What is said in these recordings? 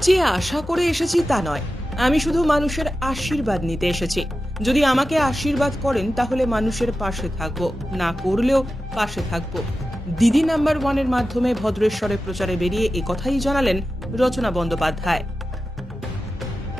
যে আশা করে এসেছি তা নয়। আমি শুধু মানুষের আশীর্বাদ নিতে এসেছি। যদি আমাকে আশীর্বাদ করেন, তাহলে মানুষের পাশে থাকব। না করলেও পাশে থাকব। দিদি নাম্বার ওয়ানের মাধ্যমে ভদ্রেশ্বরে প্রচারে বেরিয়ে একথাই জানালেন রচনা বন্দ্যোপাধ্যায়।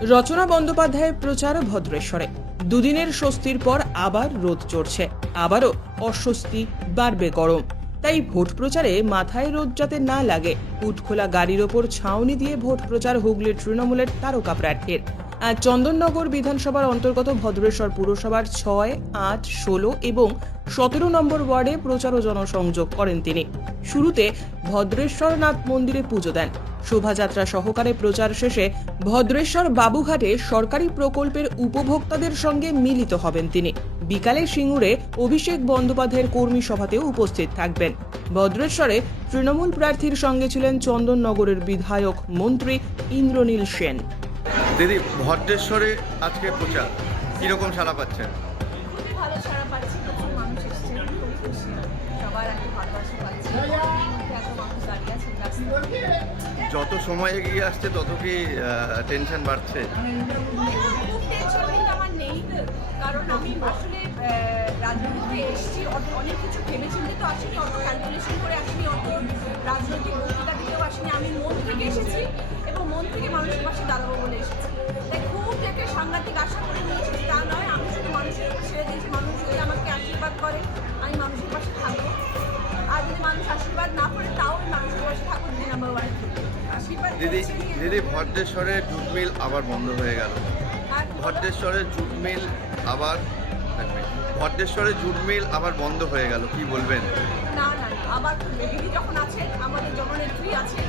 রচনা বন্দ্যোপাধ্যায়ের প্রচার ভদ্রেশ্বরে। দুদিনের স্বস্তির পর আবার রোদ চড়ছে। আবারও অস্বস্তি বাড়বে গরম। তাই ভোট প্রচারে মাথায় রোদ যাতে না লাগে। উঠখোলা গাড়ির ওপর ছাউনি দিয়ে ভোট প্রচার হুগলির তৃণমূলের তারকা প্রার্থীর। আর চন্দননগর বিধানসভার অন্তর্গত ভদ্রেশ্বর পুরসভার ছয়, আট, ষোলো এবং সতেরো নম্বর ওয়ার্ডে প্রচার ও জনসংযোগ করেন তিনি। শুরুতে ভদ্রেশ্বরনাথ মন্দিরে পুজো দেন। শোভাযাত্রা সহকারে প্রচার শেষে ভদ্রেশ্বর বাবুঘাটে সরকারি প্রকল্পের উপভোক্তাদের সঙ্গে মিলিত হবেন তিনি। বিকালে সিঙ্গুরে অভিষেক বন্দ্যোপাধ্যায়ের কর্মী সভাতেও উপস্থিত থাকবেন। ভদ্রেশ্বরে তৃণমূল প্রার্থীর সঙ্গে ছিলেন চন্দননগরের বিধায়ক মন্ত্রী ইন্দ্রনীল সেন। দিদি ভদ্রেশ্বরে আজকে প্রচার কীরকম সাড়া পাচ্ছেন? ভালো সারা পাচ্ছি প্রচুর মানুষ এসছে সবার একটা ভালোবাসা পাচ্ছি। এত মানুষ দাঁড়িয়ে আছে যত সময় এগিয়ে আসছে তত কি টেনশন বাড়ছে? খুব টেনশন আমার কারণ আমি আসলে রাজনীতিতে এসেছি অনেক কিছু ভেবে চিন্তে তো আসিনি অত ক্যালকুলেশন করে আসিনি অত রাজনৈতিক বক্তৃতা দিতেও আসিনি। আমি মন থেকে এসেছি এবং মন থেকে মানুষের পাশে দাঁড়াবো বলে এসেছি। তাই খুব থেকে সাংঘাতিক আশা করে নিয়েছি তা নয় আমি শুধু মানুষের উপর ছেড়ে দিয়েছি মানুষ যদি আমাকে আশীর্বাদ করে আমি মানুষের পাশে থাকব। আর যদি মানুষ আশীর্বাদ না করে তাও আমি মানুষের পাশে থাকব নাম্বার ওয়ানে আশীর্বাদ দিদি দিদি ভদ্রেশ্বরের জুট মিল আবার বন্ধ হয়ে গেল। ভদ্রেশ্বরের জুট মিল আবার ভদ্রেশ্বরের জুট মিল আবার বন্ধ হয়ে গেল কি বলবেন? না না আবার দিদি যখন আছেন আমাদের জননেত্রী আছে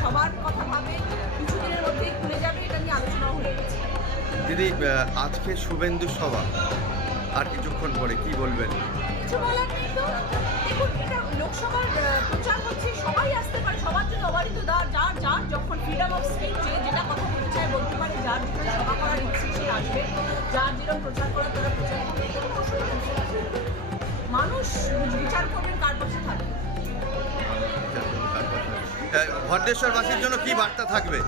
সবার কথা ভাবে কিছুদিনের মধ্যেই খুলে যাবে এটা নিয়ে আলোচনাও হয়ে গেছে। দিদি আজকে শুভেন্দু সভা আর কিছুক্ষণ পরে কি বলবেন? কিছু বলার নেই তো। দেখুন এটা লোকসভার প্রচার হচ্ছে সবাই আসতে পারে। আসবে। যার যেরকম প্রচার করার তারা প্রচার করবে কোনো অসুবিধা মানুষ বিচার করবেন কার পাশে থাকবে। ভদ্রেশ্বরবাসীর জন্য কি বার্তা থাকবে?